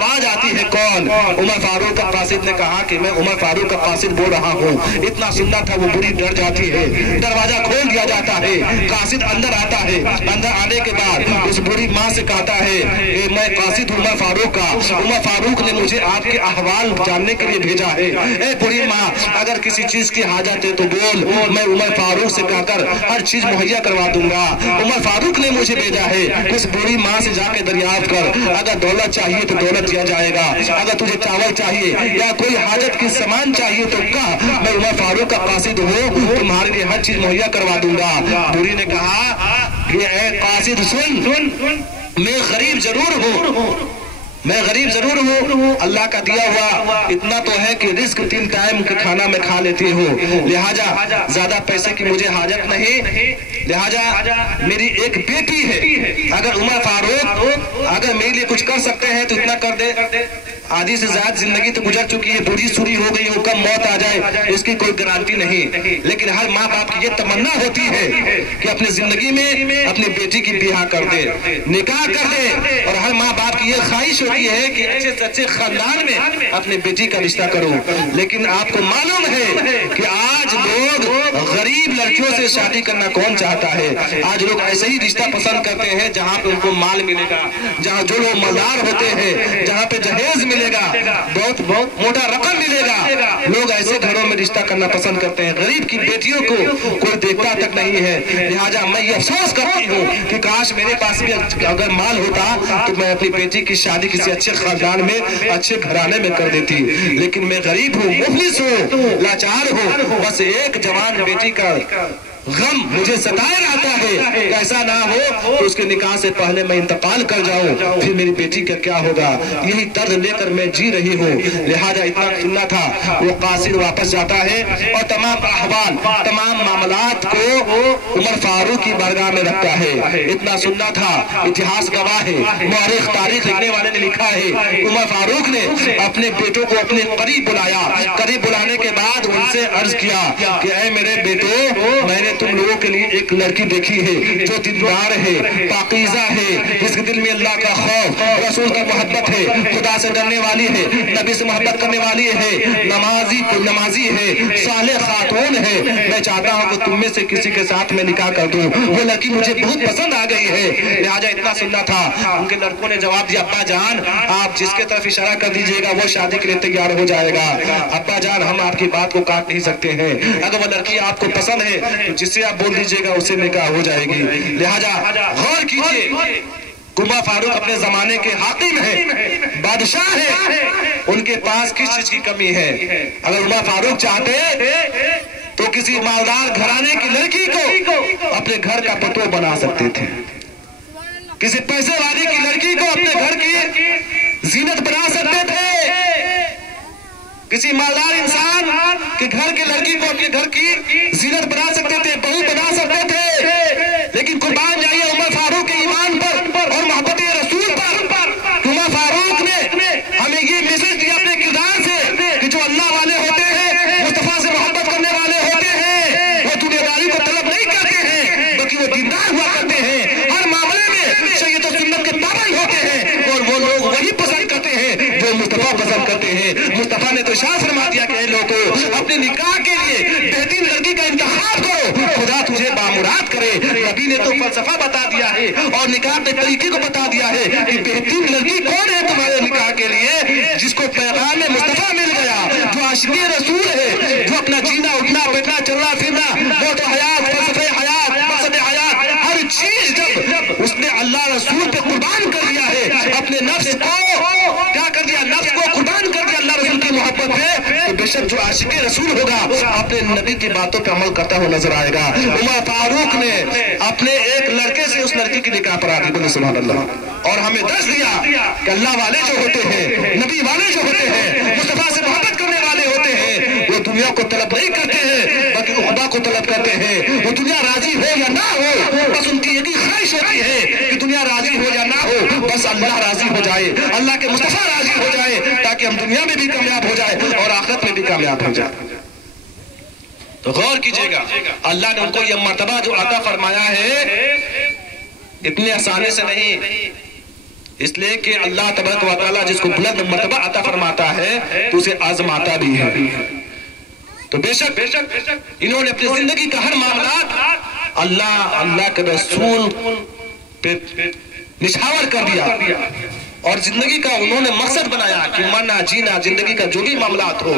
آواز آتی ہے کون؟ عمر فاروق کا قاصد نے کہا کہ میں عمر فاروق کا قاصد بول رہا ہوں۔ اتنا سننا تھا، وہ بوڑھی ڈر جاتی ہے، دروازہ کھول دیا جاتا ہے، قاصد اندر آتا ہے۔ اندر آنے کے بعد اس بوڑھی ماں سے کہتا ہے کہ میں قاصد عمر فاروق کا، عمر فاروق نے مجھے آپ کے احوال جاننے کے لیے بھیجا ہے۔ اے بوڑھی ماں، اگر کسی چیز کی حاجت ہے تو بول، میں عمر فاروق سے کہہ کر ہر چیز مہیا کروا دوں گا۔ عمر فاروق نے مجھے بھیجا ہے، اس بوڑھی ماں سے جا کے دریافت کر، اگر دولت چاہیے تو دولت دیا جائے گا، اگر تجھے چاول چاہیے یا کوئی حاجت کی سامان چاہیے تو کہا، میں عمر فاروق کا قاصد ہوں، تمہارے لیے ہر چیز مہیا کروا دوں گا۔ بوڑھی نے کہا کہ اے قاصد سن، میں غریب ضرور ہوں، میں غریب ضرور ہوں، اللہ کا دیا ہوا اتنا تو ہے کہ رزق 3 ٹائم کے کھانا میں کھا لیتی ہوں، لہٰذا زیادہ پیسے کی مجھے حاجت نہیں، لہٰذا میری ایک بیٹی ہے، اگر عمر فاروق اگر میرے لیے کچھ کر سکتے ہیں تو اتنا کر دے۔ آدھی سے زیادہ زندگی تو گزر چکی ہے، بوڑھی سوری ہو گئی، وہ کب موت آ جائے اس کی کوئی گارنٹی نہیں، لیکن ہر ماں باپ کی یہ تمنا ہوتی ہے کہ اپنی زندگی میں اپنی بیٹی کی بیاہ کر دے، نکاح کر دے، اور ہر ماں باپ کی یہ خواہش ہوتی ہے کہ اچھے سے اچھے خاندان میں اپنی بیٹی کا رشتہ کرو۔ لیکن آپ کو معلوم ہے کہ آج لوگ غریب لڑکیوں سے شادی کرنا کون چاہتا ہے؟ آج لوگ ایسے ہی رشتہ پسند کرتے ہیں جہاں پہ ان کو مال ملے گا، جہاں جو لوگ مالدار ہوتے ہیں، جہاں پہ جہیز ملے گا، بہت موٹا رقم ملے گا، لوگ ایسے گھروں میں رشتہ کرنا پسند کرتے ہیں۔ غریب کی بیٹیوں کو کوئی دیکھتا تک نہیں ہے، لہٰذا میں یہ افسوس کرتی ہوں کہ کاش میرے پاس بھی اگر مال ہوتا تو میں اپنی بیٹی کی شادی کسی اچھے خاندان میں، اچھے گھرانے میں کر دیتی، لیکن میں غریب ہوں، مفلس ہوں، لاچار ہوں، بس ایک جوان بیٹی کا غم مجھے ستائے رہتا ہے، ایسا نہ ہو تو اس کے نکاح سے پہلے میں انتقال کر جاؤں، پھر میری بیٹی کا کیا ہوگا؟ یہی درد لے کر میں جی رہی ہوں۔ لہٰذا اتنا سننا تھا، وہ قاصد واپس جاتا ہے اور تمام احوال، تمام معاملات کو عمر فاروق کی بارگاہ میں رکھتا ہے۔ اتنا سننا تھا، اتہاس گواہ ہے، مورخ تاریخ لکھنے والے نے لکھا ہے، عمر فاروق نے اپنے بیٹوں کو اپنے قریب بلایا، قریب بلانے کے بعد ان سے عرض کیا کہ اے میرے بیٹو، میں نے تم لوگوں کے لیے ایک لڑکی دیکھی ہے جو دیندار ہے، پاکیزہ ہے، جس کے دل میں اللہ کا خوف، رسول کی محبت ہے، خدا سے ڈرنے والی ہے، نبی سے محبت کرنے والی ہے، نمازی ہے، صالح خاتون ہے، میں چاہتا ہوں کہ تم میں سے کسی کے ساتھ میں نکاح کر دوں، وہ لڑکی مجھے بہت پسند آ گئی ہے۔ لہٰذا اتنا سننا تھا، ان کے لڑکوں نے جواب دیا، ابا جان آپ جس کے طرف اشارہ کر دیجئے گا وہ شادی کے لیے تیار ہو جائے گا۔ ابا جان ہم آپ کی بات کو کاٹ نہیں سکتے ہیں، اگر وہ لڑکی آپ کو پسند ہے جس سے آپ بول دیجئے گا اسے نکاح ہو جائے گی۔ لہٰذا غور کیجئے، عمر فاروق اپنے زمانے کے حاکم ہیں، بادشاہ ہیں، ان کے پاس کس چیز کی کمی ہے؟ اگر عمر فاروق چاہتے تو کسی مالدار گھرانے کی لڑکی کو اپنے گھر کا پتو بنا سکتے تھے، کسی پیسے والی کی لڑکی کو اپنے گھر کی زینت بنا سکتے تھے، کسی مالدار انسان کے گھر کی لڑکی کو اپنے گھر کی زینت بنا سکتے تھے، بہو بنا سکتے تھے، لیکن قربان جائیے عمر فاروق کے ایمان پر اور محبت رسول پر۔ عمر فاروق نے ہمیں یہ میسج دیا اپنے کردار سے کہ جو اللہ والے ہوتے ہیں، مصطفیٰ سے محبت کرنے والے ہوتے ہیں، وہ دنیا داری کو طلب نہیں کرتے ہیں بلکہ وہ دیندار ہوا کرتے ہیں، ہر معاملے میں شریعت و سنت کے پابند ہوتے ہیں، اور وہ لوگ وہی پسند کرتے ہیں جو مصطفیٰ پسند کرتے ہیں۔ مصطفیٰ نے تو ارشاد فرما دیا کہ اے لوگوں اپنے نکاح کے لیے بہترین لڑکی کا انتخاب کرو، خدا تجھے بامراد کرے۔ نبی نے تو فلسفہ بتا دیا ہے اور نکاح کے طریقے کو بتا دیا ہے کہ بہترین لڑکی کون ہے تمہارے نکاح کے لیے؟ جس کو پیغام مصطفیٰ مل گیا، جو عاشق رسول ہے، جو اپنا جینا اٹھنا بیٹھنا چلنا پھرنا، موت و حیات، فلسفہ حیات، مقصد حیات، ہر چیز جب اس نے اللہ رسول پہ قربان کر دیا ہے، اپنے نفس کو کیا کر دیا؟ نفس کو قربان کر دیا اللہ رسول کی محبت پہ، تو بے شک جو عاشق رسول ہوگا اپنے نبی کی باتوں پہ عمل کرتا ہوا نظر آئے گا۔ عمر فاروق نے اپنے ایک لڑکے سے اس لڑکی کی نکاح پر آدھی، بولے سبحان اللہ، اور ہمیں درس دیا کہ اللہ والے جو ہوتے ہیں، نبی والے جو ہوتے ہیں، مصطفیٰ سے محبت کرنے والے ہوتے ہیں، وہ دنیا کو طلب نہیں کرتے ہیں بلکہ خدا کو طلب کرتے ہیں۔ وہ دنیا راضی ہو یا نہ ہو، بس ان کی یہی خواہش ہوتی ہے کہ دنیا راضی ہو یا نہ ہو، بس اللہ راضی ہو جائے، اللہ کے مصطفیٰ راضی ہو جائے، تاکہ ہم دنیا میں بھی کامیاب ہو جائے اور آخرت میں بھی کامیاب ہو جائے۔ تو غور کیجئے گا، اللہ نے ان کو یہ مرتبہ جو عطا فرمایا ہے اتنے آسانی سے نہیں، اس لیے کہ اللہ تبارک و تعالیٰ جس کو بلند مرتبہ عطا فرماتا ہے تو اسے آزماتا بھی ہے. تو بے شک انہوں نے اپنی زندگی کا ہر معاملات اللہ کے رسول پہ نچھاور کر دیا اور زندگی کا انہوں نے مقصد بنایا کہ مرنا جینا زندگی کا جو بھی معاملات ہو